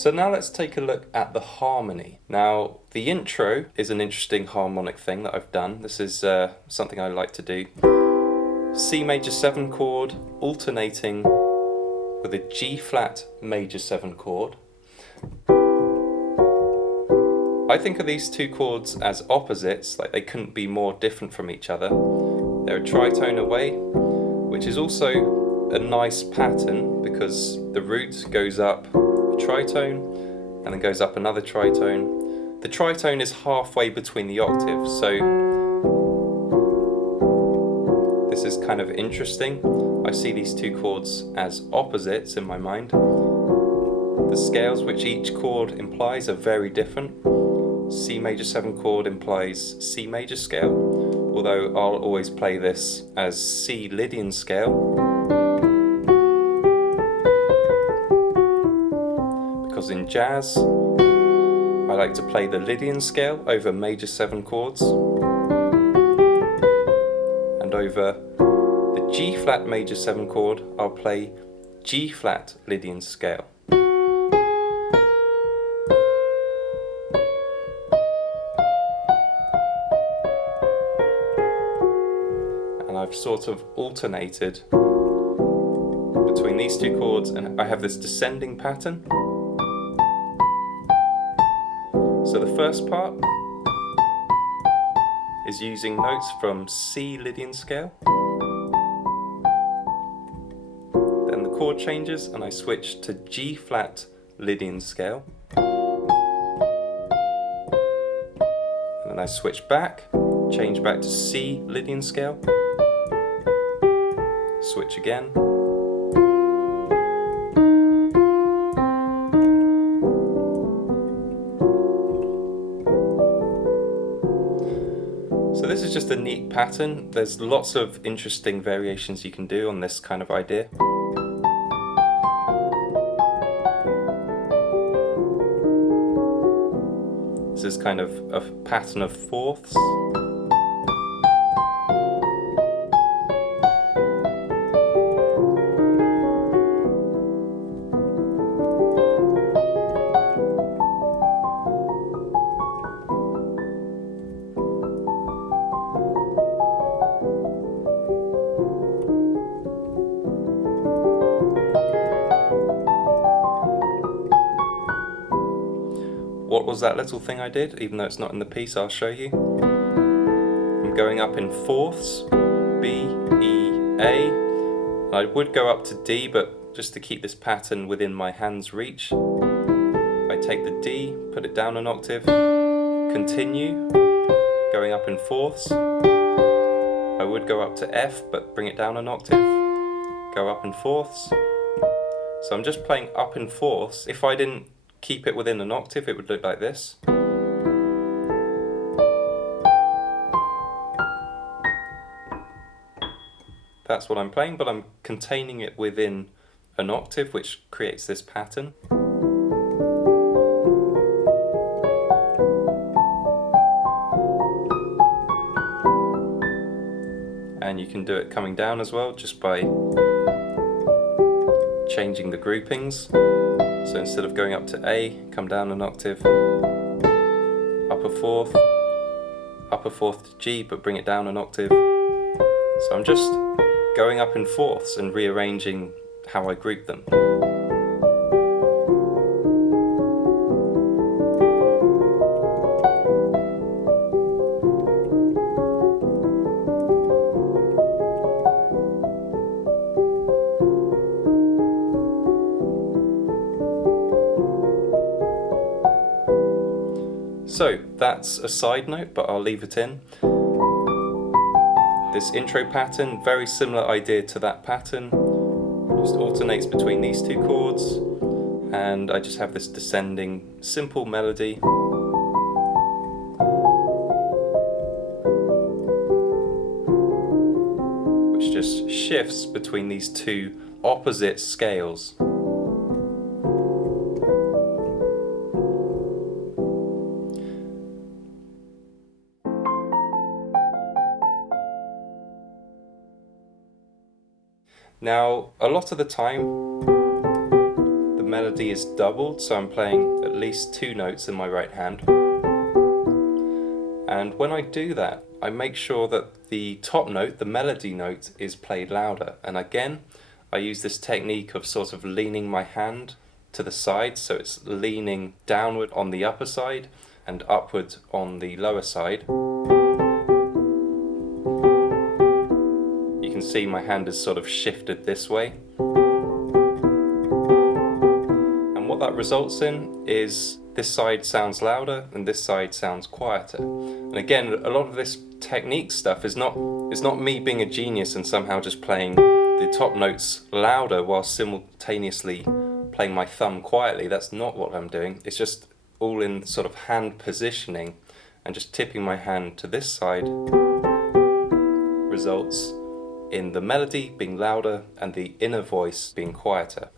So now let's take a look at the harmony. Now, the intro is an interesting harmonic thing that I've done. This is something I like to do. C major 7 chord alternating with a G flat major 7 chord. I think of these two chords as opposites, like they couldn't be more different from each other. They're a tritone away, which is also a nice pattern because the root goes up a tritone and then goes up another tritone. The tritone is halfway between the octaves, so this is kind of interesting. I see these two chords as opposites in my mind. The scales which each chord implies are very different. C major 7 chord implies C major scale, although I'll always play this as C Lydian scale, because in jazz I like to play the Lydian scale over major 7 chords, and over the G flat major 7 chord I'll play G flat Lydian scale. And I've sort of alternated between these two chords, and I have this descending pattern. So the first part is using notes from C Lydian scale. Then the chord changes and I switch to G flat Lydian scale. And then I switch back, change back to C Lydian scale. Switch again. So this is just a neat pattern. There's lots of interesting variations you can do on this kind of idea. This is kind of a pattern of fourths. What was that little thing I did? Even though it's not in the piece, I'll show you. I'm going up in fourths, B, E, A. I would go up to D, but just to keep this pattern within my hand's reach, I take the D, put it down an octave, continue, going up in fourths. I would go up to F, but bring it down an octave, go up in fourths. So I'm just playing up in fourths. If I didn't keep it within an octave, it would look like this. That's what I'm playing, but I'm containing it within an octave, which creates this pattern. And you can do it coming down as well, just by changing the groupings. So instead of going up to A, come down an octave, upper fourth to G, but bring it down an octave. So I'm just going up in fourths and rearranging how I group them. So that's a side note, but I'll leave it in. This intro pattern, very similar idea to that pattern, just alternates between these two chords, and I just have this descending simple melody. Which just shifts between these two opposite scales. Now, a lot of the time, the melody is doubled, so I'm playing at least 2 notes in my right hand. And when I do that, I make sure that the top note, the melody note, is played louder. And again, I use this technique of sort of leaning my hand to the side, so it's leaning downward on the upper side and upward on the lower side. You can see my hand is sort of shifted this way. And what that results in is this side sounds louder and this side sounds quieter. And again, a lot of this technique stuff is not me being a genius and somehow just playing the top notes louder while simultaneously playing my thumb quietly. That's not what I'm doing. It's just all in sort of hand positioning, and just tipping my hand to this side results in the melody being louder and the inner voice being quieter.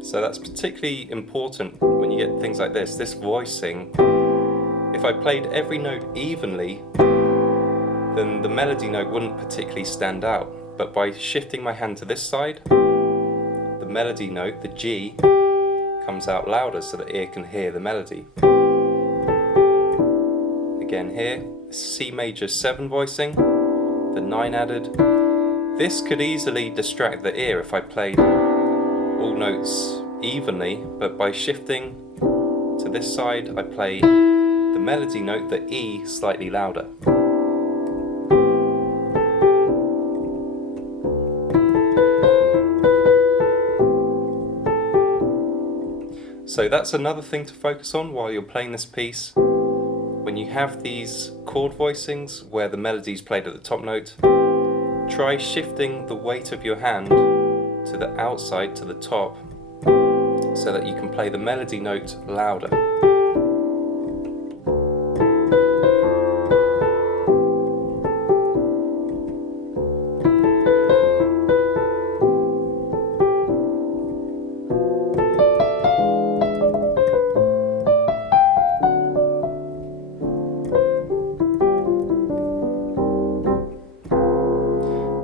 So that's particularly important when you get things like this. This voicing, if I played every note evenly, then the melody note wouldn't particularly stand out. But by shifting my hand to this side, the melody note, the G, comes out louder so the ear can hear the melody. Again here, C major 7 voicing, the 9 added. This could easily distract the ear if I played all notes evenly, but by shifting to this side, I play the melody note, the E, slightly louder. So that's another thing to focus on while you're playing this piece. When you have these chord voicings where the melody is played at the top note, try shifting the weight of your hand to the outside, to the top, so that you can play the melody note louder.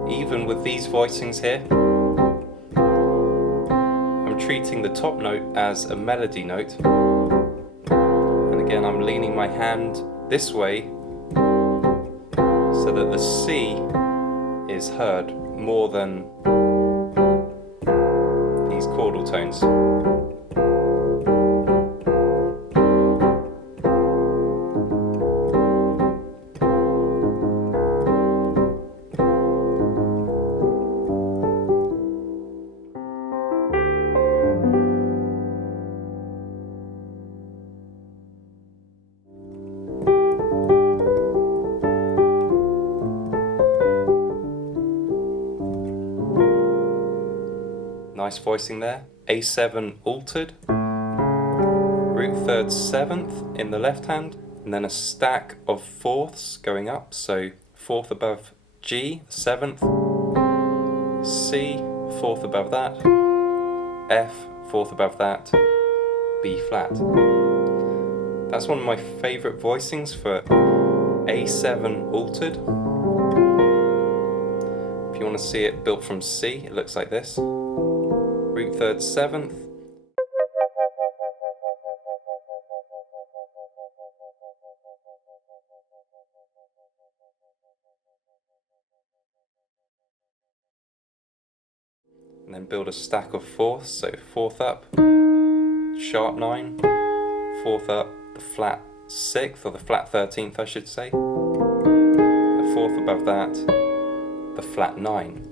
Even with these voicings here, I'm treating the top note as a melody note, and again I'm leaning my hand this way so that the C is heard more than these chordal tones. Nice voicing there. A7 altered, root third 7th in the left hand, and then a stack of fourths going up, so 4th above G, 7th, C, 4th above that, F, 4th above that, B flat. That's one of my favourite voicings for A7 altered. If you want to see it built from C, it looks like this. Root third 7th, and then build a stack of fourths, so 4th up, sharp 9, 4th up, the flat 6th, or the flat 13th I should say, the 4th above that, the flat 9.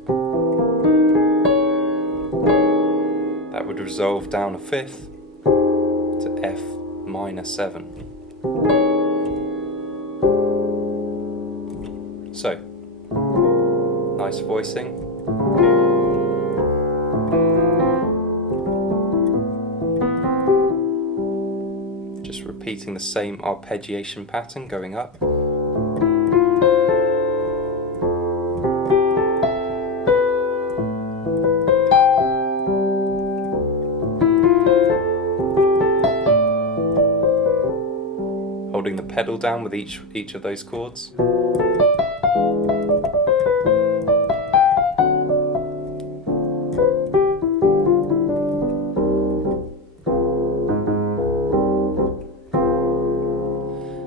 That would resolve down a 5th to F minor 7. So, nice voicing. Just repeating the same arpeggiation pattern going up. down with each of those chords.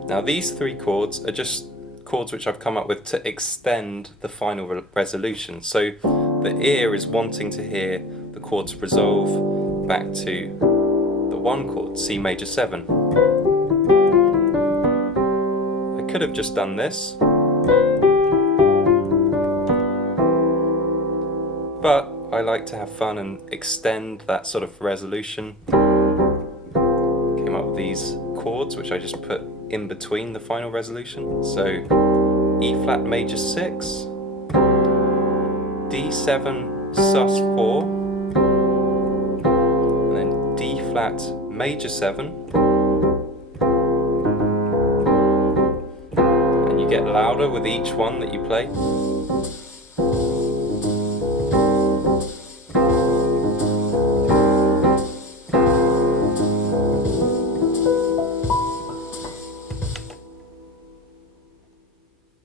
Now these three chords are just chords which I've come up with to extend the final resolution. So the ear is wanting to hear the chords resolve back to the one chord, C major 7. I could have just done this, but I like to have fun and extend that sort of resolution. Came up with these chords which I just put in between the final resolution. So E flat major 6, D7 sus4, and then D flat major 7. And you get louder with each one that you play.